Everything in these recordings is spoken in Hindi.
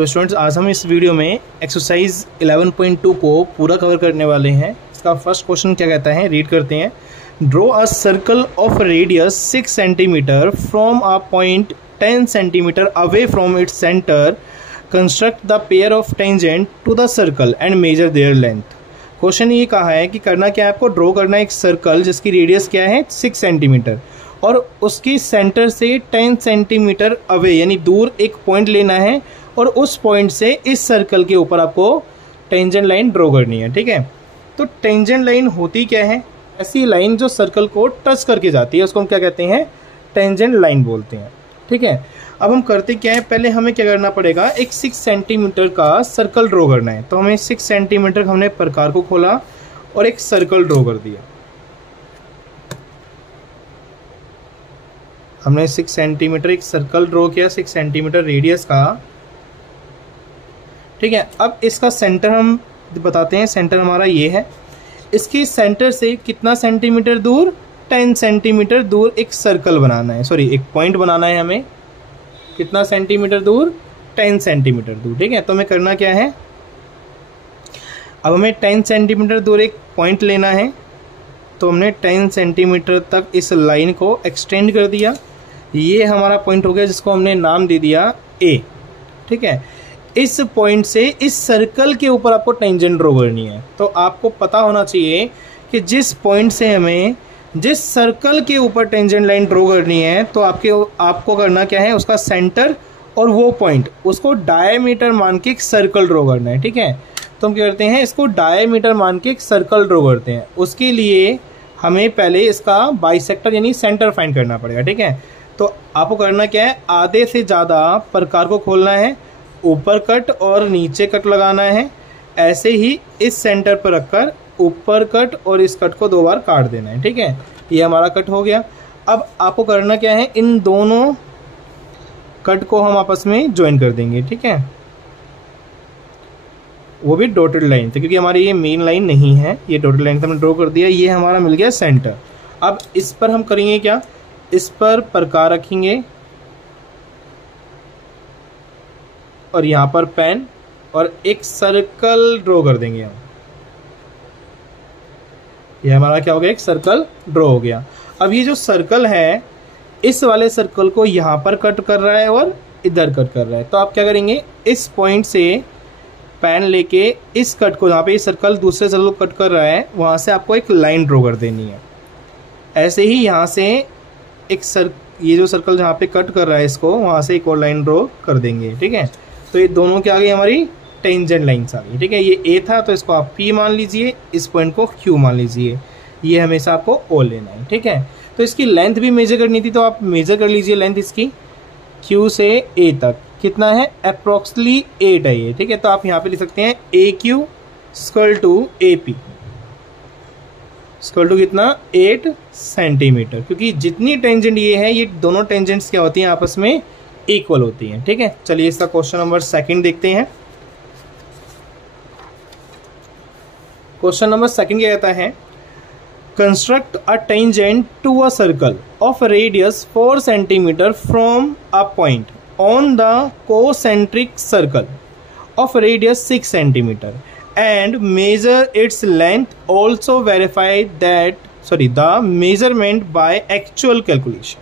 तो स्टूडेंट्स आज हम इस वीडियो में एक्सरसाइज 11.2 को पूरा कवर करने वाले हैं। इसका फर्स्ट क्वेश्चन क्या कहता है, रीड करते हैं। Draw a circle of radius 6 centimetre from a point 10 centimetre away from its centre. Construct the pair of tangent to the circle and measure their length. Question ये कहा है कि करना क्या है, आपको ड्रॉ करना है एक सर्कल जिसकी रेडियस क्या है 6 सेंटीमीटर और उसकी सेंटर से 10 सेंटीमीटर अवे यानी दूर एक पॉइंट लेना है और उस पॉइंट से इस सर्कल के ऊपर आपको टेंजेंट लाइन ड्रॉ करनी है। ठीक है, तो टेंजेंट लाइन होती क्या है, ऐसी लाइन जो सर्कल को टच करके जाती है उसको हम क्या कहते हैं, टेंजेंट लाइन बोलते हैं। ठीक है, अब हम करते क्या है, पहले हमें क्या करना पड़ेगा, एक 6 सेंटीमीटर का सर्कल ड्रॉ करना है। तो हमें 6 सेंटीमीटर हमने प्रकार को खोला और एक सर्कल ड्रॉ कर दिया। हमने 6 सेंटीमीटर एक सर्कल ड्रॉ किया, 6 सेंटीमीटर रेडियस का। ठीक है, अब इसका सेंटर हम बताते हैं, सेंटर हमारा ये है। इसके सेंटर से कितना सेंटीमीटर दूर, 10 सेंटीमीटर दूर एक सर्कल बनाना है, सॉरी एक पॉइंट बनाना है हमें। कितना सेंटीमीटर दूर, 10 सेंटीमीटर दूर। ठीक है, तो हमें करना क्या है, अब हमें 10 सेंटीमीटर दूर एक पॉइंट लेना है। तो हमने 10 सेंटीमीटर तक इस लाइन को एक्सटेंड कर दिया। ये हमारा पॉइंट हो गया जिसको हमने नाम दे दिया ए। ठीक है, इस पॉइंट से इस सर्कल के ऊपर आपको टेंजेंट ड्रॉ करनी है। तो आपको पता होना चाहिए कि जिस पॉइंट से हमें जिस सर्कल के ऊपर टेंजेंट लाइन ड्रॉ करनी है तो आपको करना क्या है, उसका सेंटर और वो पॉइंट उसको डायमीटर मान के एक सर्कल ड्रॉ करना है। ठीक है, तो हम क्या करते हैं, इसको डायमीटर मान के एक सर्कल ड्रॉ करते हैं। उसके लिए हमें पहले इसका बाइसेक्टर यानी सेंटर फाइंड करना पड़ेगा। ठीक है, तो आपको करना क्या है, आधे से ज़्यादा प्रकार को खोलना है, ऊपर कट और नीचे कट लगाना है। ऐसे ही इस सेंटर पर रखकर ऊपर कट और इस कट को 2 बार काट देना है। ठीक है, ये हमारा कट हो गया। अब आपको करना क्या है, इन दोनों कट को हम आपस में ज्वाइन कर देंगे। ठीक है, वो भी डॉटेड लाइन से, क्योंकि हमारी ये मेन लाइन नहीं है, ये डॉटेड लाइन से हमने ड्रॉ कर दिया। ये हमारा मिल गया सेंटर। अब इस पर हम करेंगे क्या, इस पर प्रकार रखेंगे और यहाँ पर पेन और एक सर्कल ड्रॉ कर देंगे हम। ये हमारा क्या हो गया, एक सर्कल ड्रॉ हो गया। अब ये जो सर्कल है इस वाले सर्कल को यहाँ पर कट कर रहा है और इधर कट कर रहा है। तो आप क्या करेंगे, इस पॉइंट से पेन लेके इस कट को, जहाँ पे ये सर्कल दूसरे सर्कल को कट कर रहा है वहाँ से आपको एक लाइन ड्रॉ कर देनी है। ऐसे ही यहाँ से एक ये जो सर्कल जहाँ पे कट कर रहा है इसको, वहाँ से एक और लाइन ड्रॉ कर देंगे। ठीक है, तो ये दोनों क्या आ गई, हमारी टेंजेंट लाइन्स आ गई। ठीक है, ये ए था तो इसको आप पी मान लीजिए, इस पॉइंट को क्यू मान लीजिए। ये हमेशा आपको ओ लेना है। ठीक है, तो इसकी लेंथ भी मेजर करनी थी तो आप मेजर कर लीजिए लेंथ इसकी, क्यू से ए तक कितना है, अप्रोक्सली 8 है ये। ठीक है, तो आप यहाँ पे लिख सकते हैं A Q square to A P square to कितना, 8 सेंटीमीटर। क्योंकि जितनी टेंजेंट ये है, ये दोनों टेंजेंट्स क्या होती हैं, आपस में इक्वल होती हैं। ठीक है, चलिए इसका क्वेश्चन नंबर 2 देखते हैं। क्वेश्चन नंबर 2 क्या कहता है, construct a tangent to a circle of radius 4 centimetre from a point on the concentric circle of radius 6 centimetre and measure its length. Also verify the measurement by actual calculation.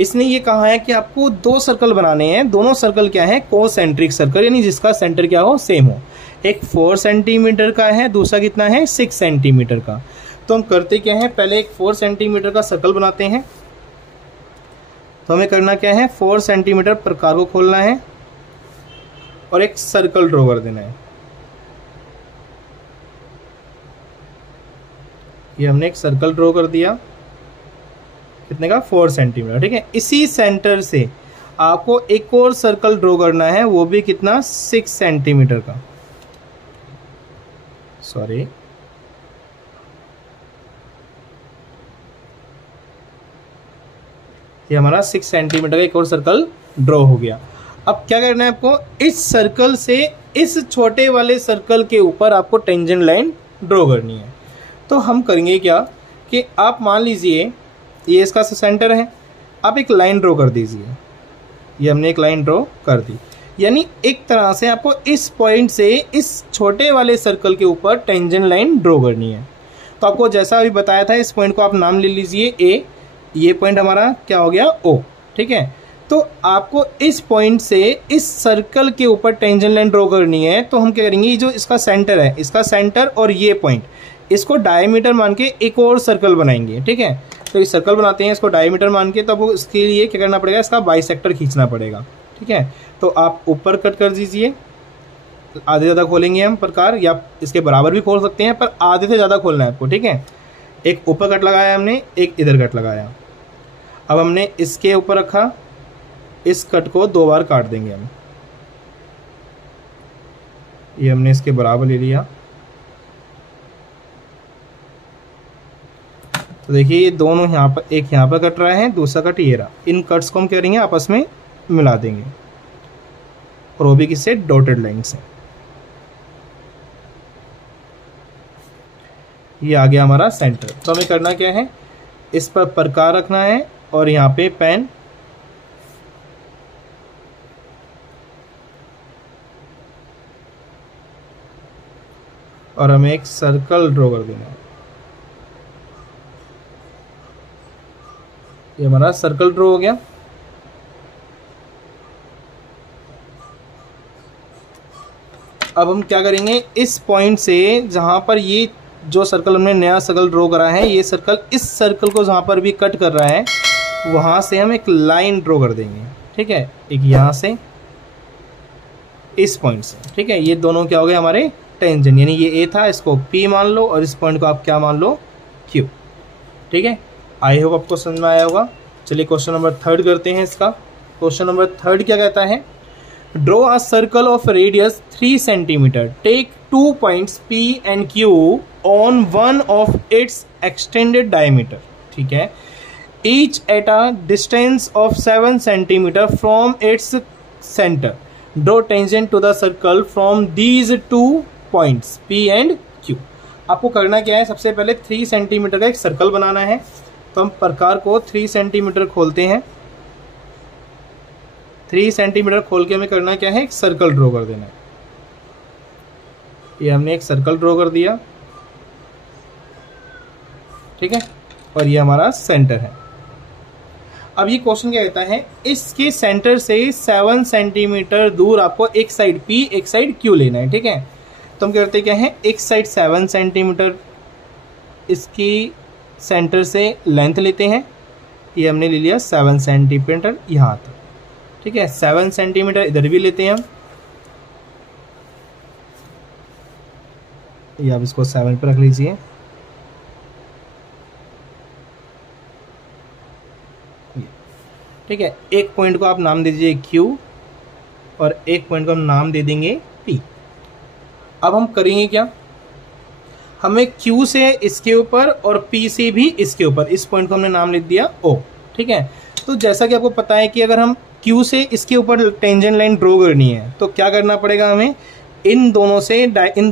इसने ये कहा है कि आपको 2 सर्कल बनाने हैं। दोनों सर्कल क्या है, कोसेंट्रिक सर्कल, यानी जिसका सेंटर क्या हो, सेम हो। एक 4 सेंटीमीटर का है, दूसरा कितना है, 6 सेंटीमीटर का। तो हम करते क्या है, पहले एक 4 सेंटीमीटर का सर्कल बनाते हैं। तो हमें करना क्या है, 4 सेंटीमीटर प्रकार को खोलना है और एक सर्कल ड्रॉ कर देना है। ये हमने एक सर्कल ड्रॉ कर दिया, कितने का, 4 सेंटीमीटर। ठीक है, इसी सेंटर से आपको एक और सर्कल ड्रॉ करना है, वो भी कितना, 6 सेंटीमीटर का। सॉरी, ये हमारा 6 सेंटीमीटर का एक और सर्कल ड्रॉ हो गया। अब क्या करना है आपको, इस सर्कल से इस छोटे वाले सर्कल के ऊपर आपको टेंजेंट लाइन ड्रॉ करनी है। तो हम करेंगे क्या कि आप मान लीजिए ये इसका सेंटर है, आप एक लाइन ड्रॉ कर दीजिए। ये हमने एक लाइन ड्रॉ कर दी। यानी एक तरह से आपको इस पॉइंट से इस छोटे वाले सर्कल के ऊपर टेंजेंट लाइन ड्रॉ करनी है। तो आपको जैसा अभी बताया था, इस पॉइंट को आप नाम ले लीजिए ए, ये पॉइंट हमारा क्या हो गया ओ, ठीक है। तो आपको इस पॉइंट से इस सर्कल के ऊपर टेंजेंट लाइन ड्रॉ करनी है। तो हम क्या करेंगे, जो इसका सेंटर है, इसका सेंटर और ये पॉइंट, इसको डायमीटर मान के एक और सर्कल बनाएंगे, ठीक है। तो इस सर्कल बनाते हैं इसको डायमीटर मान के, तो आपको इसके लिए क्या करना पड़ेगा, इसका बाइसेक्टर खींचना पड़ेगा, ठीक है। तो आप ऊपर कट कर दीजिए, आधे ज़्यादा खोलेंगे हम प्रकार, या इसके बराबर भी खोल सकते हैं, पर आधे से ज़्यादा खोलना है आपको, ठीक है। एक ऊपर कट लगाया हमने, एक इधर कट लगाया। अब हमने इसके ऊपर रखा, इस कट को 2 बार काट देंगे हम। ये हमने इसके बराबर ले लिया। तो देखिए ये दोनों यहाँ पर, एक यहाँ पर कट रहा है, दूसरा कट ये रहा। इन कट्स को हम क्या करेंगे, आपस में मिला देंगे, और वो भी किससे, डॉटेड लाइन से। ये आ गया हमारा सेंटर। तो हमें करना क्या है, इस पर प्रकार रखना है और यहाँ पे पेन, और हमें एक सर्कल ड्रॉ कर देना है। ये हमारा सर्कल ड्रॉ हो गया। अब हम क्या करेंगे, इस पॉइंट से जहां पर ये जो सर्कल हमने नया सर्कल ड्रॉ करा है, ये सर्कल इस सर्कल को जहां पर भी कट कर रहा है, वहां से हम एक लाइन ड्रॉ कर देंगे, ठीक है। एक यहां से, इस पॉइंट से, ठीक है। ये दोनों क्या हो गए हमारे टेंजेंट, यानी ये ए था, इसको पी मान लो, और इस पॉइंट को आप क्या मान लो, क्यू, ठीक है। आई होप आपको समझ में आया होगा। चलिए क्वेश्चन नंबर 3 करते हैं इसका। क्वेश्चन नंबर 3 क्या कहता है, draw a circle of radius 3 centimetre, take 2 points P and Q on one of its extended diameter, ठीक है, each at a distance of 7 centimetre from its centre, draw tangent to the circle from these 2 points P and Q। आपको करना क्या है, सबसे पहले 3 सेंटीमीटर का एक सर्कल बनाना है। तो हम प्रकार को 3 सेंटीमीटर खोलते हैं। 3 सेंटीमीटर खोल के हमें करना क्या है, एक सर्कल ड्रॉ कर देना है। ये हमने एक सर्कल ड्रॉ कर दिया, ठीक है, और ये हमारा सेंटर है। अब ये क्वेश्चन क्या कहता है, इसके सेंटर से 7 सेंटीमीटर दूर आपको एक साइड P एक साइड Q लेना है, ठीक है। तो हम करते क्या है, एक साइड 7 सेंटीमीटर इसकी सेंटर से लेंथ लेते हैं। ये हमने ले लिया 7 सेंटीमीटर यहाँ तक, ठीक है। 7 सेंटीमीटर इधर भी लेते हैं हम, ये आप इसको 7 पर रख लीजिए। ठीक है, एक पॉइंट को आप नाम दे दीजिए Q और एक पॉइंट को हम नाम दे देंगे P। अब हम करेंगे क्या, हमें Q से इसके ऊपर और P से भी इसके ऊपर, इस पॉइंट को हमने नाम लिख दिया O, ठीक है। तो जैसा कि आपको पता है कि अगर हम Q से इसके ऊपर टेंजेंट लाइन ड्रॉ करनी है, तो क्या करना पड़ेगा हमें, इन दोनों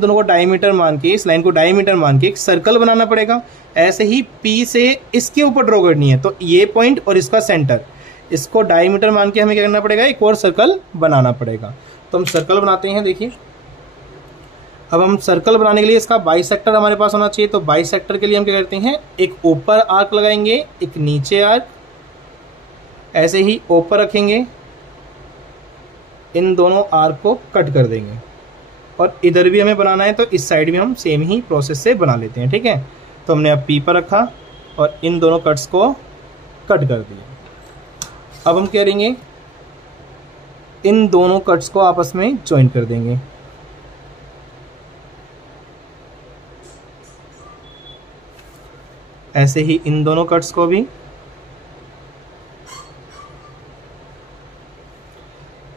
को डायमीटर मान के, इस लाइन को डायमीटर मान के एक सर्कल बनाना पड़ेगा। ऐसे ही P से इसके ऊपर ड्रॉ करनी है, तो ये पॉइंट और इसका सेंटर, इसको डायमीटर मान के हमें क्या करना पड़ेगा, एक और सर्कल बनाना पड़ेगा। तो हम सर्कल बनाते हैं। देखिए, अब हम सर्कल बनाने के लिए इसका बाइसेक्टर हमारे पास होना चाहिए। तो बाइसेक्टर के लिए हम क्या करते हैं, एक ऊपर आर्क लगाएंगे, एक नीचे आर्क, ऐसे ही ऊपर रखेंगे, इन दोनों आर्क को कट कर देंगे। और इधर भी हमें बनाना है, तो इस साइड भी हम सेम ही प्रोसेस से बना लेते हैं, ठीक है। तो हमने अब P पर रखा और इन दोनों कट्स को कट कर दिया। अब हम क्या करेंगे, इन दोनों कट्स को आपस में ज्वाइन कर देंगे। ऐसे ही इन दोनों कट्स को भी,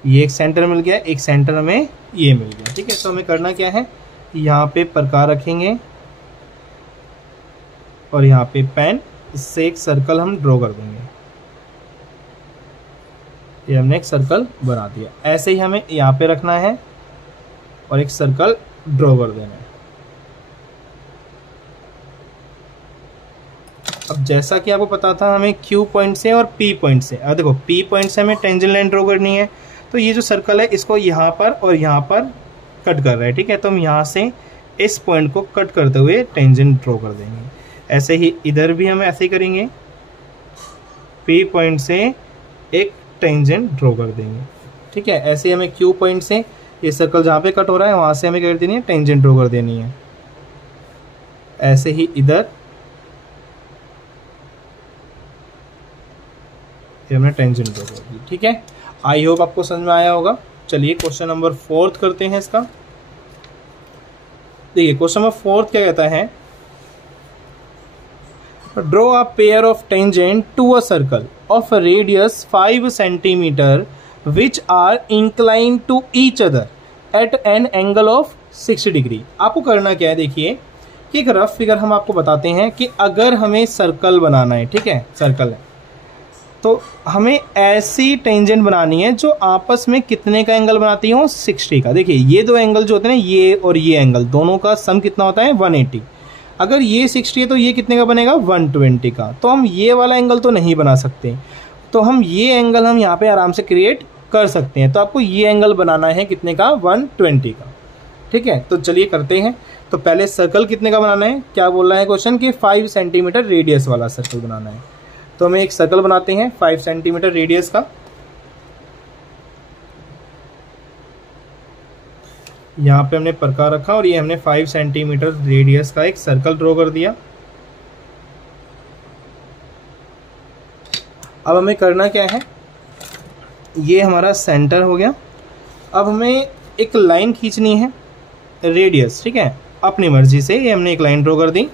ये एक सेंटर मिल गया, एक सेंटर हमें ये मिल गया, ठीक है। तो हमें करना क्या है, यहाँ पे प्रकार रखेंगे और यहाँ पे पेन, इससे एक सर्कल हम ड्रॉ कर देंगे। ये हमने एक सर्कल बना दिया। ऐसे ही हमें यहाँ पे रखना है और एक सर्कल ड्रॉ कर देना है। अब जैसा कि आपको पता था, हमें Q पॉइंट से और P पॉइंट से, अब देखो P पॉइंट से हमें टेंजेंट लाइन ड्रॉ करनी है, तो ये जो सर्कल है इसको यहाँ पर और यहाँ पर कट कर रहा है, ठीक है। तो हम यहाँ से इस पॉइंट को कट करते हुए टेंजेंट ड्रॉ कर देंगे। ऐसे ही इधर भी हम ऐसे ही करेंगे, P पॉइंट से एक टेंजेंट ड्रॉ कर देंगे, ठीक है। ऐसे हमें Q पॉइंट से ये सर्कल जहाँ पे कट हो रहा है वहाँ से हमें क्या कर देनी है, टेंजेंट ड्रॉ कर देनी है। ऐसे ही इधर ये हमने टेंजेंट ड्रॉ कर दी, ठीक है। आई होप आपको समझ में आया होगा। चलिए क्वेश्चन नंबर 4 करते हैं इसका। देखिए क्वेश्चन नंबर 4 क्या कहता है, draw a pair of tangent to a circle of a radius 5 centimetre which are incline to each other at an angle of 60 degree. आपको करना क्या है, देखिए कि एक रफ फिगर हम आपको बताते हैं कि अगर हमें सर्कल बनाना है, ठीक है, सर्कल है, तो हमें ऐसी टेंजेंट बनानी है जो आपस में कितने का एंगल बनाती हो, 60 का। देखिए ये दो एंगल जो होते हैं ना, ये और ये एंगल दोनों का सम कितना होता है, 180। अगर ये 60 है तो ये कितने का बनेगा, 120 का। तो हम ये वाला एंगल तो नहीं बना सकते, तो हम ये एंगल हम यहाँ पे आराम से क्रिएट कर सकते हैं। तो आपको ये एंगल बनाना है कितने का, 120 का, ठीक है। तो चलिए करते हैं। तो पहले सर्कल कितने का बनाना है, क्या बोल रहा है क्वेश्चन कि 5 सेंटीमीटर रेडियस वाला सर्कल बनाना है। तो हमें एक सर्कल बनाते हैं 5 सेंटीमीटर रेडियस का। यहाँ पे हमने प्रकार रखा और ये हमने 5 सेंटीमीटर रेडियस का एक सर्कल ड्रॉ कर दिया। अब हमें करना क्या है, ये हमारा सेंटर हो गया। अब हमें एक लाइन खींचनी है रेडियस, ठीक है, अपनी मर्जी से। ये हमने एक लाइन ड्रॉ कर दी,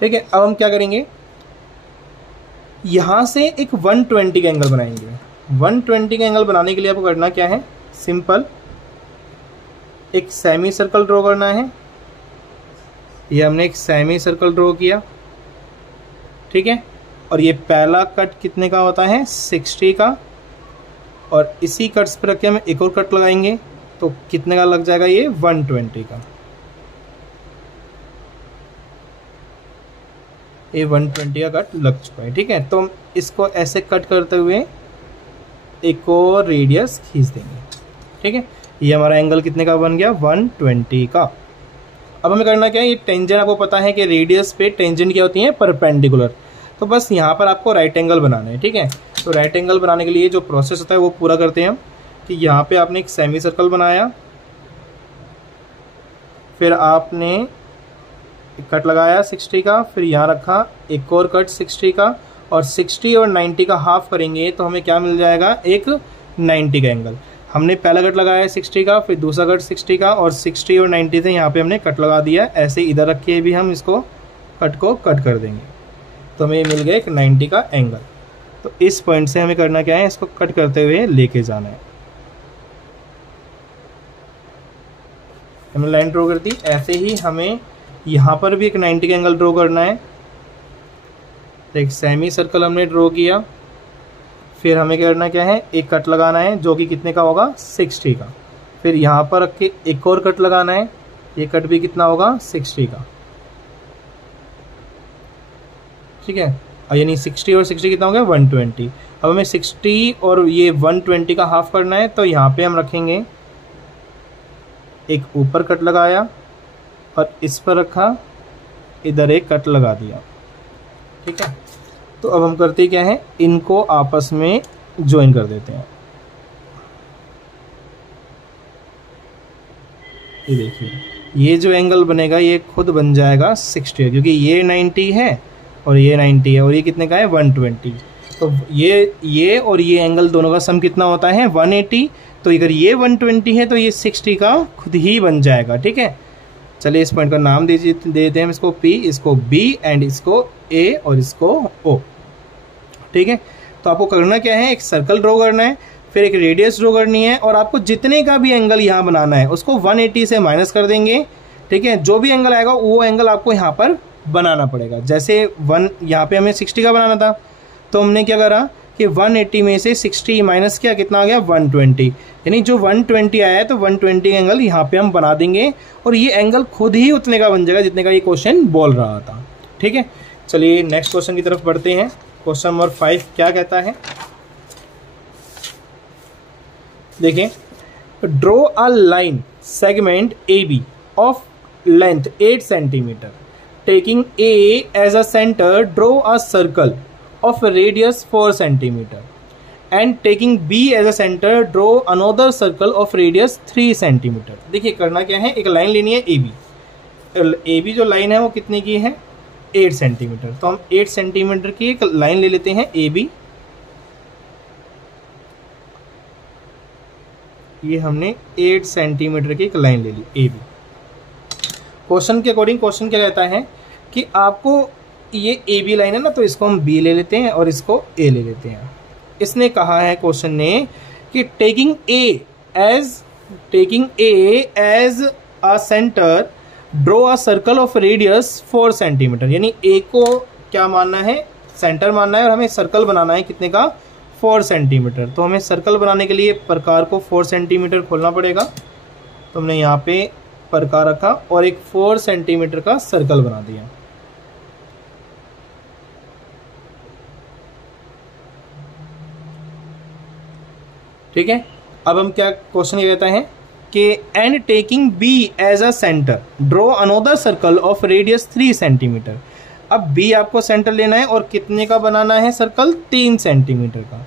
ठीक है। अब हम क्या करेंगे, यहां से एक 120 का एंगल बनाएंगे। 120 का एंगल बनाने के लिए आपको करना क्या है, सिंपल एक सेमी सर्कल ड्रॉ करना है। ये हमने एक सेमी सर्कल ड्रॉ किया, ठीक है। और ये पहला कट कितने का होता है, 60 का। और इसी कट्स पर रख के हम एक और कट लगाएंगे तो कितने का लग जाएगा, ये 120 का। ये 120 का कट लग चुका है, ठीक है। तो हम इसको ऐसे कट करते हुए एक और रेडियस खींच देंगे, ठीक है। ये हमारा एंगल कितने का बन गया, 120 का। अब हमें करना क्या है, ये टेंजेंट आपको पता है कि रेडियस पे टेंजेंट क्या होती है, परपेंडिकुलर। तो बस यहाँ पर आपको राइट एंगल बनाना है, ठीक है। तो राइट एंगल बनाने के लिए जो प्रोसेस होता है वो पूरा करते हैं हम। कि यहाँ पे आपने एक सेमी सर्कल बनाया, फिर आपने एक कट लगाया 60 का, फिर यहाँ रखा एक और कट 60 का, और 60 और 90 का हाफ करेंगे तो हमें क्या मिल जाएगा, एक 90 का एंगल। हमने पहला कट लगाया 60 का, फिर दूसरा कट 60 का, और 60 और 90 से यहाँ पे हमने कट लगा दिया। ऐसे इधर रख के भी हम इसको कट को कट कर देंगे तो हमें मिल गया एक 90 का एंगल। तो इस पॉइंट से हमें करना क्या है, इसको कट करते हुए लेके जाना है। हमने लाइन ड्रॉ कर दी। ऐसे ही हमें यहाँ पर भी एक 90 का एंगल ड्रॉ करना है। तो एक सेमी सर्कल हमने ड्रॉ किया, फिर हमें करना क्या है, एक कट लगाना है जो कि कितने का होगा, 60 का। फिर यहाँ पर रख के एक और कट लगाना है, ये कट भी कितना होगा, 60 का, ठीक है। यानी 60 और 60 कितना हो गया, 120। अब हमें 60 और ये 120 का हाफ करना है, तो यहाँ पे हम रखेंगे एक ऊपर कट लगाया और इस पर रखा, इधर एक कट लगा दिया, ठीक है। तो अब हम करते क्या है, इनको आपस में ज्वाइन कर देते हैं। ये देखिए ये जो एंगल बनेगा ये खुद बन जाएगा 60, क्योंकि ये 90 है और ये 90 है और ये कितने का है, 120। तो ये और ये एंगल दोनों का सम कितना होता है, 180। तो अगर ये 120 है तो ये 60 का खुद ही बन जाएगा, ठीक है। चलिए इस पॉइंट का नाम दे देते हैं हम इसको P, इसको B एंड इसको A और इसको O, ठीक है। तो आपको करना क्या है, एक सर्कल ड्रॉ करना है, फिर एक रेडियस ड्रॉ करनी है, और आपको जितने का भी एंगल यहाँ बनाना है उसको 180 से माइनस कर देंगे, ठीक है। जो भी एंगल आएगा वो एंगल आपको यहाँ पर बनाना पड़ेगा। जैसे यहाँ पे हमें 60 का बनाना था, तो हमने क्या करा कि 180 में से 60 माइनस किया, कितना आ गया, 120। यानी जो 120 आया है तो 120 का एंगल यहाँ पे हम बना देंगे, और ये एंगल खुद ही उतने का बन जाएगा जितने का ये क्वेश्चन बोल रहा था, ठीक है। चलिए नेक्स्ट क्वेश्चन की तरफ बढ़ते हैं। क्वेश्चन नंबर 5 क्या कहता है, देखें, draw a line segment A B of length 8 centimetre taking A as a centre, draw a circle of radius 4 centimetre and taking B as a centre, draw another circle of radius 3 centimetre. देखिए करना क्या है, एक लाइन लेनी है ए बी। ए बी जो लाइन है वो कितने की है, 8 सेंटीमीटर। तो हम 8 सेंटीमीटर की एक लाइन ले लेते हैं ए बी। ये हमने 8 सेंटीमीटर की एक लाइन ले ली ए बी। क्वेश्चन के अकॉर्डिंग क्वेश्चन क्या कहता है कि आपको ये ए बी लाइन है ना, तो इसको हम बी ले लेते हैं और इसको ए ले लेते हैं। इसने कहा है क्वेश्चन ने कि taking A as a centre, draw a circle of radius 4 centimetre. यानी ए को क्या मानना है, सेंटर मानना है, और हमें सर्कल बनाना है कितने का, 4 सेंटीमीटर। तो हमें सर्कल बनाने के लिए प्रकार को 4 सेंटीमीटर खोलना पड़ेगा। तो हमने यहाँ पे प्रकार रखा और एक 4 सेंटीमीटर का सर्कल बना दिया। ठीक है, अब हम क्या क्वेश्चन ये कहता है कि and taking B as a centre, draw another circle of radius 3 centimetre. अब बी आपको सेंटर लेना है और कितने का बनाना है सर्कल, 3 सेंटीमीटर का।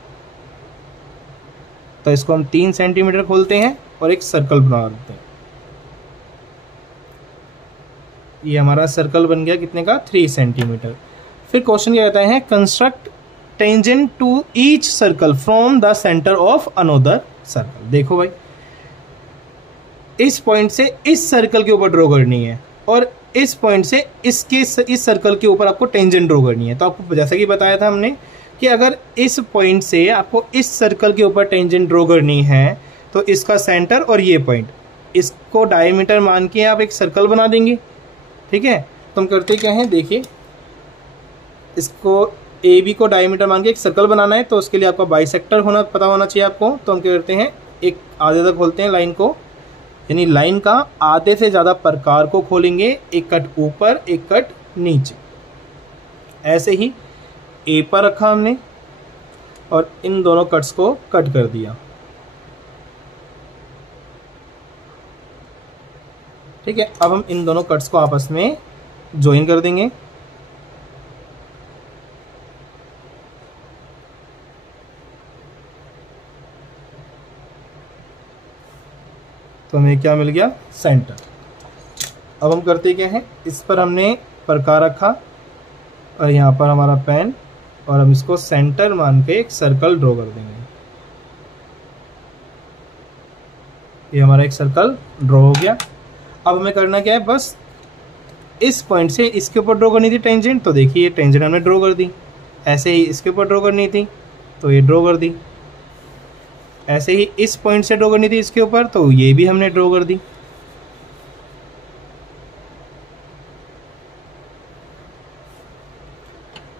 तो इसको हम 3 सेंटीमीटर खोलते हैं और एक सर्कल बना देते हैं। ये हमारा सर्कल बन गया कितने का, 3 सेंटीमीटर। फिर क्वेश्चन क्या कहता है, construct tangent to each circle from the centre of another circle. देखो भाई, इस पॉइंट से इस सर्कल के ऊपर ड्रॉ करनी है और इस पॉइंट से इस सर्कल के ऊपर आपको टेंजेंट ड्रॉ करनी है। तो आपको जैसा कि बताया था हमने कि अगर इस पॉइंट से आपको इस सर्कल के ऊपर टेंजेंट ड्रॉ करनी है तो इसका सेंटर और ये पॉइंट, इसको डायमीटर मान के आप एक सर्कल बना देंगे। ठीक है, तो हम करते क्या है, देखिए इसको ए बी को डायमीटर मान के एक सर्कल बनाना है, तो उसके लिए आपका बाइसेक्टर पता होना चाहिए आपको। तो हम क्या करते हैं, एक आधे तक खोलते हैं लाइन को, यानी लाइन का आधे से ज़्यादा प्रकार को खोलेंगे, एक कट ऊपर एक कट नीचे। ऐसे ही ए पर रखा हमने और इन दोनों कट्स को कट कर दिया। ठीक है, अब हम इन दोनों कट्स को आपस में ज्वाइन कर देंगे। तो हमें क्या मिल गया, सेंटर। अब हम करते क्या हैं, इस पर हमने प्रकार रखा और यहाँ पर हमारा पेन, और हम इसको सेंटर मान के एक सर्कल ड्रॉ कर देंगे। ये हमारा एक सर्कल ड्रॉ हो गया। अब हमें करना क्या है, बस इस पॉइंट से इसके ऊपर ड्रॉ करनी थी टेंजेंट, तो देखिए ये टेंजेंट हमने ड्रॉ कर दी। ऐसे ही इसके ऊपर ड्रॉ करनी थी तो ये ड्रॉ कर दी। ऐसे ही इस पॉइंट से ड्रॉ करनी थी इसके ऊपर, तो ये भी हमने ड्रॉ कर दी।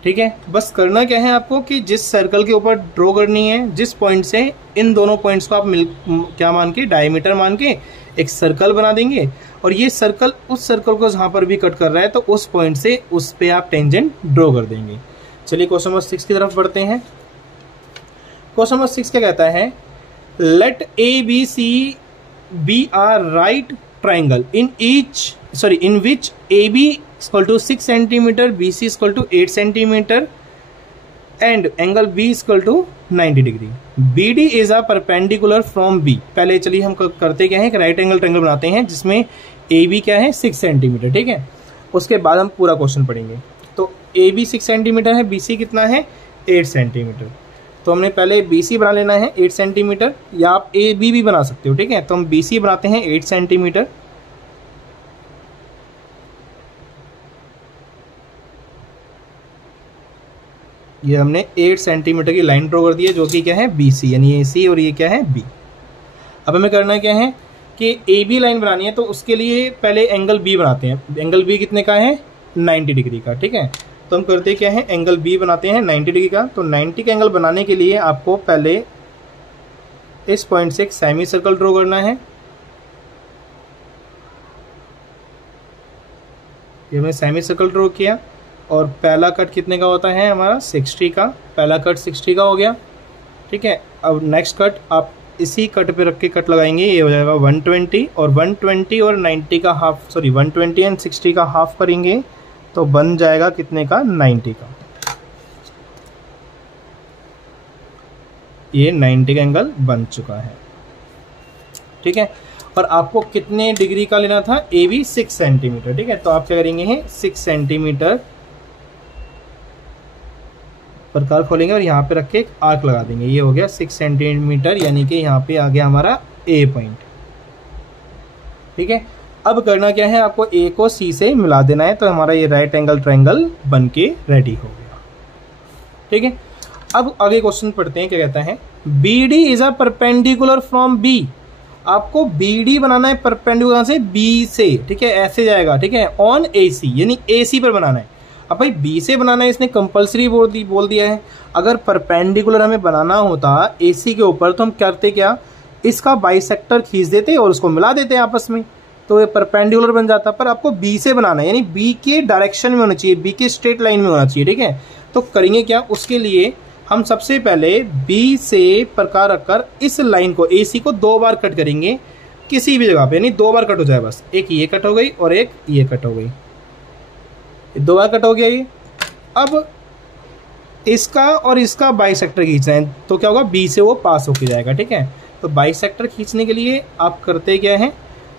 ठीक है, बस करना क्या है आपको कि जिस सर्कल के ऊपर ड्रॉ करनी है, जिस पॉइंट से इन दोनों पॉइंट्स को आप क्या मान के, डायमीटर मान के एक सर्कल बना देंगे, और ये सर्कल उस सर्कल को जहां पर भी कट कर रहा है तो उस पॉइंट से उस पे आप टेंजेंट ड्रॉ कर देंगे। चलिए क्वेश्चन नंबर 6 की तरफ बढ़ते हैं। क्वेश्चन नंबर 6 क्या कहता है, let A B C be a right triangle in which AB equal to 6 centimeter, BC equal to 8 centimeter and angle B equal to 90 degree. BD is a perpendicular from B. पहले चलिए हम करते क्या है, एक राइट एंगल ट्रायंगल बनाते हैं जिसमें AB क्या है, 6 सेंटीमीटर। ठीक है, उसके बाद हम पूरा क्वेश्चन पढ़ेंगे। तो AB 6 सेंटीमीटर है, BC कितना है, 8 सेंटीमीटर। तो हमने पहले BC बना लेना है 8 सेंटीमीटर, या आप AB भी बना सकते हो। ठीक है, तो हम BC बनाते हैं 8 सेंटीमीटर। ये हमने 8 सेंटीमीटर की लाइन ड्रॉ कर दी है, जो कि क्या है, BC, यानी ये C और ये क्या है, B। अब हमें करना क्या है कि AB लाइन बनानी है, तो उसके लिए पहले एंगल B बनाते हैं। एंगल B कितने का है, 90 डिग्री का। ठीक है, तो हम करते क्या है, एंगल B बनाते हैं 90 डिग्री का। तो 90 का एंगल बनाने के लिए आपको पहले इस पॉइंट से एक सेमी सर्कल ड्रॉ करना है। ये हमने सेमी सर्कल ड्रॉ किया, और पहला कट कितने का होता है हमारा, 60 का। पहला कट 60 का हो गया। ठीक है, अब नेक्स्ट कट आप इसी कट पे रख के कट लगाएंगे, ये हो जाएगा 120 और 120 और 90 का हाफ, सॉरी 120 एंड 60 का हाफ करेंगे तो बन जाएगा कितने का, 90 का। ये 90 का एंगल बन चुका है, ठीक है। और आपको कितने डिग्री का लेना था, ए बी 6 सेंटीमीटर, ठीक है। तो आप क्या करेंगे, 6 सेंटीमीटर प्रकार खोलेंगे और यहाँ पे रख के एक आर्क लगा देंगे। ये हो गया 6 सेंटीमीटर, यानी कि यहाँ पे आ गया हमारा ए पॉइंट, ठीक है। अब करना क्या है, आपको ए को सी से मिला देना है, तो हमारा ये राइट एंगल ट्रायंगल बन के रेडी हो गया, ठीक है। अब आगे क्वेश्चन पढ़ते हैं, क्या कहता है, B D is a perpendicular from B. आपको बी डी बनाना है परपेंडिकुलर से बी से, ठीक है, ऐसे जाएगा, ठीक है, ऑन ए सी, यानी ए सी पर बनाना है। अब भाई बी से बनाना है, इसने कंपलसरी बोल दिया है। अगर परपेंडिकुलर हमें बनाना होता ए सी के ऊपर तो हम करते क्या, इसका बाइसेक्टर खींच देते और उसको मिला देते आपस में, तो ये परपेंडिकुलर बन जाता। पर आपको बी से बनाना है, यानी बी के डायरेक्शन में होना चाहिए, बी के स्ट्रेट लाइन में होना चाहिए, ठीक है। तो करेंगे क्या, उसके लिए हम सबसे पहले बी से प्रकार रखकर इस लाइन को, ए सी को 2 बार कट करेंगे किसी भी जगह पे, यानी 2 बार कट हो जाए बस। एक ये कट हो गई और एक ये कट हो गई, 2 बार कट हो गया ये। अब इसका और इसका बाइसेक्टर खींचना है, तो क्या होगा, बी से वो पास होके जाएगा, ठीक है। तो बाइसेक्टर खींचने के लिए आप करते क्या है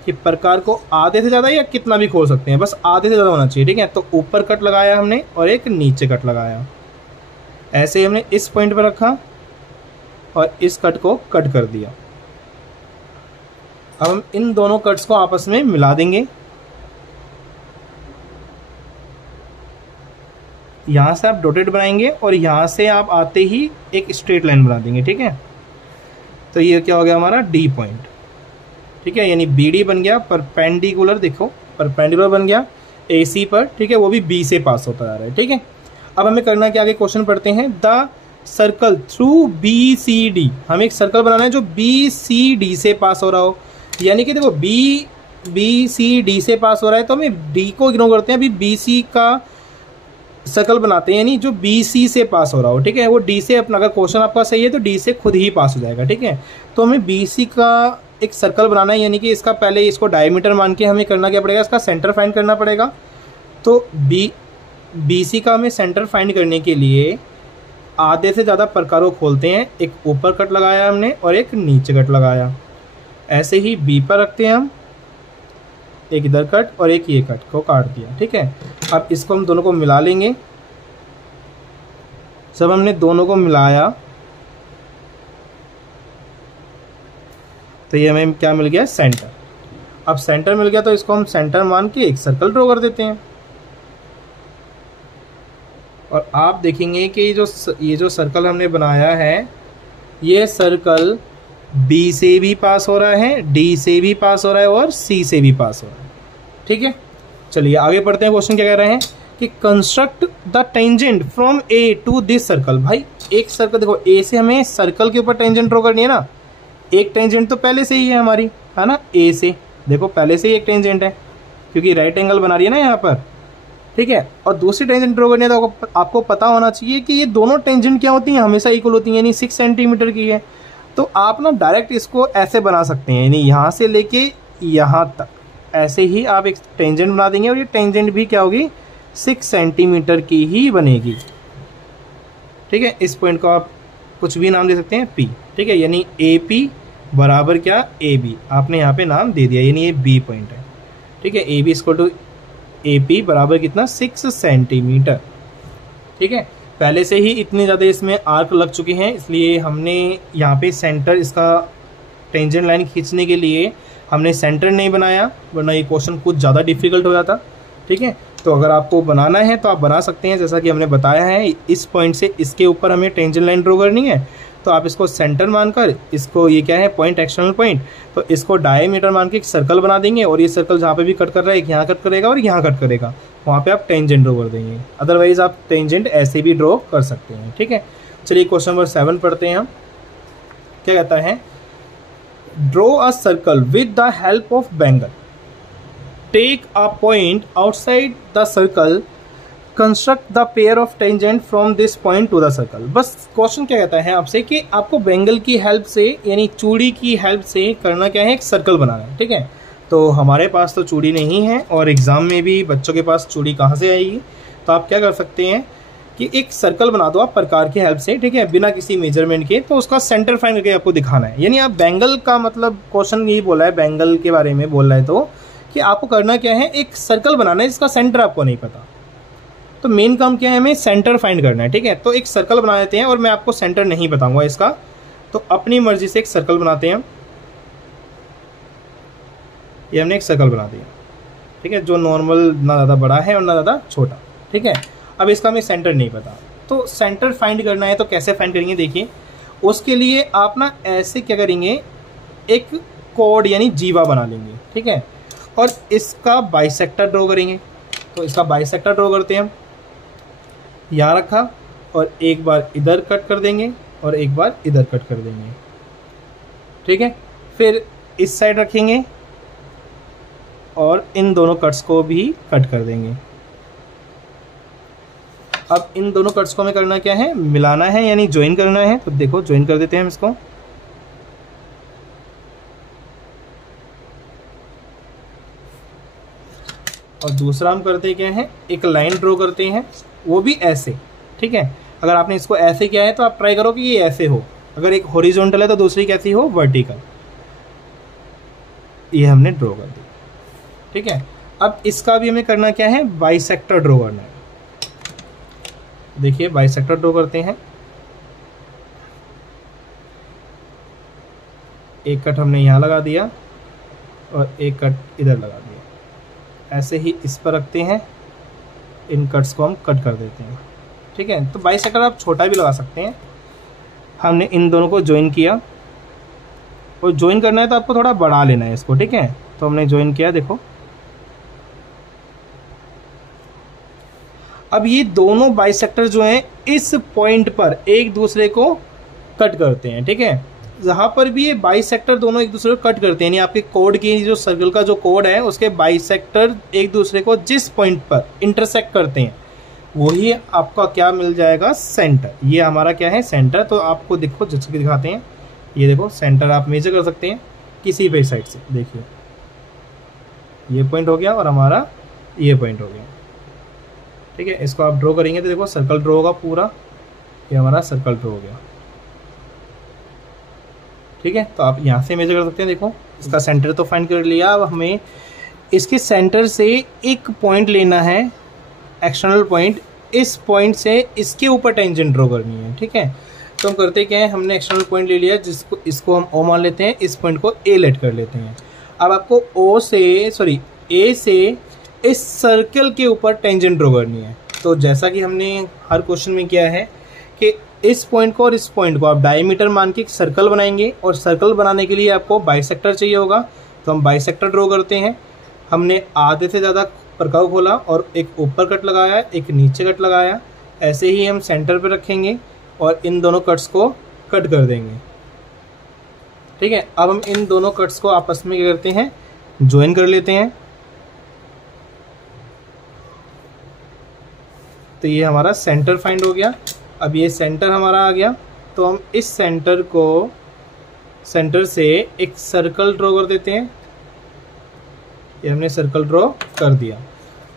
कि प्रकार को आधे से ज़्यादा या कितना भी खोल सकते हैं, बस आधे से ज़्यादा होना चाहिए, ठीक है। तो ऊपर कट लगाया हमने और एक नीचे कट लगाया, ऐसे हमने इस पॉइंट पर रखा और इस कट को कट कर दिया। अब हम इन दोनों कट्स को आपस में मिला देंगे। यहां से आप डॉटेड बनाएंगे और यहां से आप आते ही एक स्ट्रेट लाइन बना देंगे, ठीक है। तो ये क्या हो गया हमारा डी पॉइंट, ठीक है, यानी बी डी बन गया परपेंडिकुलर, देखो परपेंडिकुलर बन गया ए सी पर, ठीक है, वो भी बी से पास होता जा रहा है, ठीक है। अब हमें करना क्या, आगे क्वेश्चन पढ़ते हैं, the circle through B C D. हमें एक सर्कल बनाना है जो बी सी डी से पास हो रहा हो, यानी कि देखो बी सी डी से पास हो रहा है तो हमें डी को इग्नोर करते हैं, अभी बी सी का सर्कल बनाते हैं, यानी जो बी सी से पास हो रहा हो, ठीक है। वो डी से अपना, अगर क्वेश्चन आपका सही है तो डी से खुद ही पास हो जाएगा, ठीक है। तो हमें बी सी का एक सर्कल बनाना है, यानी कि इसका पहले इसको डायमीटर मान के हमें करना क्या पड़ेगा, इसका सेंटर फाइंड करना पड़ेगा। तो बी सी का हमें सेंटर फाइंड करने के लिए आधे से ज़्यादा प्रकारों खोलते हैं, एक ऊपर कट लगाया हमने और एक नीचे कट लगाया, ऐसे ही बी पर रखते हैं हम, एक इधर कट और एक ये कट को काट दिया, ठीक है। अब इसको हम दोनों को मिला लेंगे। जब हमने दोनों को मिलाया तो ये हमें क्या मिल गया, सेंटर। अब सेंटर मिल गया तो इसको हम सेंटर मान के एक सर्कल ड्रॉ कर देते हैं। और आप देखेंगे कि ये जो सर्कल हमने बनाया है, ये सर्कल बी से भी पास हो रहा है, डी से भी पास हो रहा है और सी से भी पास हो रहा है, ठीक है। चलिए आगे पढ़ते हैं। क्वेश्चन क्या कह रहे हैं कि construct the tangent from A to this circle. भाई एक सर्कल, देखो ए से हमें सर्कल के ऊपर टेंजेंट ड्रॉ करनी है ना, एक टेंजेंट तो पहले से ही है हमारी, है ना, ए से देखो पहले से ही एक टेंजेंट है क्योंकि राइट एंगल बना रही है ना यहाँ पर, ठीक है। और दूसरी टेंजेंट ड्रॉ करनी है तो आपको पता होना चाहिए कि ये दोनों टेंजेंट क्या होती हैं, हमेशा इक्वल होती हैं, यानी 6 सेंटीमीटर की है। तो आप ना डायरेक्ट इसको ऐसे बना सकते हैं, यानी यहाँ से लेके यहाँ तक ऐसे ही आप एक टेंजेंट बना देंगे और ये टेंजेंट भी क्या होगी, 6 सेंटीमीटर की ही बनेगी, ठीक है। इस पॉइंट को आप कुछ भी नाम दे सकते हैं, पी, ठीक है, यानी ए पी बराबर क्या, ए बी, आपने यहाँ पे नाम दे दिया, यानी ये बी पॉइंट है, ठीक है। A B equal to A P बराबर कितना, 6 सेंटीमीटर, ठीक है। पहले से ही इतने ज़्यादा इसमें आर्क लग चुके हैं, इसलिए हमने यहाँ पे सेंटर, इसका टेंजेंट लाइन खींचने के लिए हमने सेंटर नहीं बनाया, वरना ये क्वेश्चन कुछ ज़्यादा डिफिकल्ट हो जाता, ठीक है। तो अगर आपको बनाना है तो आप बना सकते हैं, जैसा कि हमने बताया है, इस पॉइंट से इसके ऊपर हमें टेंजेंट लाइन ड्रॉ करनी है, तो आप इसको सेंटर मानकर, इसको ये क्या है पॉइंट, एक्सटर्नल पॉइंट, तो इसको डायमीटर मान के एक सर्कल बना देंगे और ये सर्कल जहाँ पे भी कट कर रहा है, एक यहाँ कट करेगा और यहाँ कट करेगा, वहाँ पे आप टेंजेंट ड्रॉ कर देंगे। अदरवाइज आप टेंजेंट ऐसे भी ड्रॉ कर सकते हैं, ठीक है। चलिए क्वेश्चन नंबर 7 पढ़ते हैं हम। क्या कहता है, draw a circle with the help of bangle, take a point outside the circle, construct the pair of tangent from this point to the circle. बस क्वेश्चन क्या कहता है आपसे कि आपको बेंगल की हेल्प से यानी चूड़ी की हेल्प से करना क्या है, एक सर्कल बनाना है। ठीक है, तो हमारे पास तो चूड़ी नहीं है और एग्जाम में भी बच्चों के पास चूड़ी कहाँ से आएगी, तो आप क्या कर सकते हैं कि एक सर्कल बना दो आप प्रकार की हेल्प से, ठीक है, बिना किसी मेजरमेंट के। तो उसका सेंटर फाइंड करके आपको दिखाना है। यानी आप बेंगल का मतलब क्वेश्चन यही बोला है, बेंगल के बारे में बोल रहा है तो कि आपको करना क्या है, एक सर्कल बनाना है जिसका सेंटर आपको नहीं पता। तो मेन काम क्या है, हमें सेंटर फाइंड करना है। ठीक है, तो एक सर्कल बना देते हैं और मैं आपको सेंटर नहीं बताऊंगा इसका, तो अपनी मर्जी से एक सर्कल बनाते हैं। ये हमने एक सर्कल बना दिया, ठीक है, जो नॉर्मल ना ज़्यादा बड़ा है और ना ज़्यादा छोटा। ठीक है, अब इसका हमें सेंटर नहीं पता, तो सेंटर फाइंड करना है। तो कैसे फाइंड करेंगे, देखिए उसके लिए आप ना ऐसे क्या करेंगे, एक कोड यानी जीवा बना लेंगे। ठीक है, और इसका बाइसेक्टर ड्रॉ करेंगे। तो इसका बाइसेक्टर ड्रॉ करते हैं हम, यहाँ रखा और एक बार इधर कट कर देंगे और एक बार इधर कट कर देंगे। ठीक है, फिर इस साइड रखेंगे और इन दोनों कट्स को भी कट कर देंगे। अब इन दोनों कट्स को हमें करना क्या है, मिलाना है यानी ज्वाइन करना है। तो देखो ज्वाइन कर देते हैं हम इसको। और दूसरा हम करते क्या है, एक लाइन ड्रॉ करते हैं, वो भी ऐसे। ठीक है, अगर आपने इसको ऐसे किया है तो आप ट्राई करो कि ये ऐसे हो। अगर एक हॉरिजॉन्टल है तो दूसरी कैसी हो, वर्टिकल। ये हमने ड्रॉ कर दी। ठीक है, अब इसका भी हमें करना क्या है, बाइसेक्टर ड्रॉ करना है। देखिए बाइसेक्टर ड्रॉ करते हैं। एक कट हमने यहाँ लगा दिया और एक कट इधर लगा दिया। ऐसे ही इस पर रखते हैं, इन कट्स को हम कट कर देते हैं। ठीक है, तो बाइसेक्टर आप छोटा भी लगा सकते हैं। हमने इन दोनों को ज्वाइन किया, और ज्वाइन करना है तो आपको थोड़ा बढ़ा लेना है इसको। ठीक है, तो हमने ज्वाइन किया, देखो अब ये दोनों बाइसेक्टर जो हैं इस पॉइंट पर एक दूसरे को कट करते हैं। ठीक है, जहां पर भी ये बाइसेक्टर दोनों एक दूसरे को कट करते हैं, यानी आपके कोड की जो सर्कल का जो कोड है उसके बाइसेक्टर एक दूसरे को जिस पॉइंट पर इंटरसेक्ट करते हैं वही आपका क्या मिल जाएगा, सेंटर। ये हमारा क्या है, सेंटर। तो आपको देखो जैसे कि दिखाते हैं, ये देखो सेंटर आप मेजर कर सकते हैं किसी भी साइड से। देखिए ये पॉइंट हो गया और हमारा ये पॉइंट हो गया। ठीक है, इसको आप ड्रॉ करेंगे तो देखो सर्कल ड्रॉ होगा पूरा, ये हमारा सर्कल ड्रॉ हो गया। ठीक है, तो आप यहाँ से मेजर कर सकते हैं। देखो इसका सेंटर तो फाइंड कर लिया। अब हमें इसके सेंटर से एक पॉइंट लेना है, एक्सटर्नल पॉइंट। इस पॉइंट से इसके ऊपर टेंजेंट ड्रॉ करनी है। ठीक है, तो हम करते क्या है, हमने एक्सटर्नल पॉइंट ले लिया, जिसको इसको हम ओ मान लेते हैं, इस पॉइंट को ए लेट कर लेते हैं। अब आपको ए से इस सर्कल के ऊपर टेंजेंट ड्रॉ करनी है। तो जैसा कि हमने हर क्वेश्चन में किया है कि इस पॉइंट को और इस पॉइंट को आप डायमीटर मान के एक सर्कल बनाएंगे, और सर्कल बनाने के लिए आपको बाइसेक्टर चाहिए होगा। तो हम बाइसेक्टर ड्रॉ करते हैं। हमने आधे से ज़्यादा प्रकाव खोला और एक ऊपर कट लगाया, एक नीचे कट लगाया। ऐसे ही हम सेंटर पे रखेंगे और इन दोनों कट्स को कट कर देंगे। ठीक है, अब हम इन दोनों कट्स को आपस में क्या करते हैं, ज्वाइन कर लेते हैं। तो ये हमारा सेंटर फाइंड हो गया। अब ये सेंटर हमारा आ गया, तो हम इस सेंटर को, सेंटर से एक सर्कल ड्रॉ कर देते हैं। ये हमने सर्कल ड्रॉ कर दिया।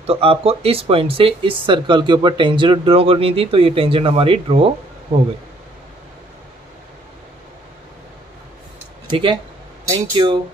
तो आपको इस पॉइंट से इस सर्कल के ऊपर टेंजेंट ड्रॉ करनी थी, तो ये टेंजेंट हमारी ड्रॉ हो गई। ठीक है, थैंक यू।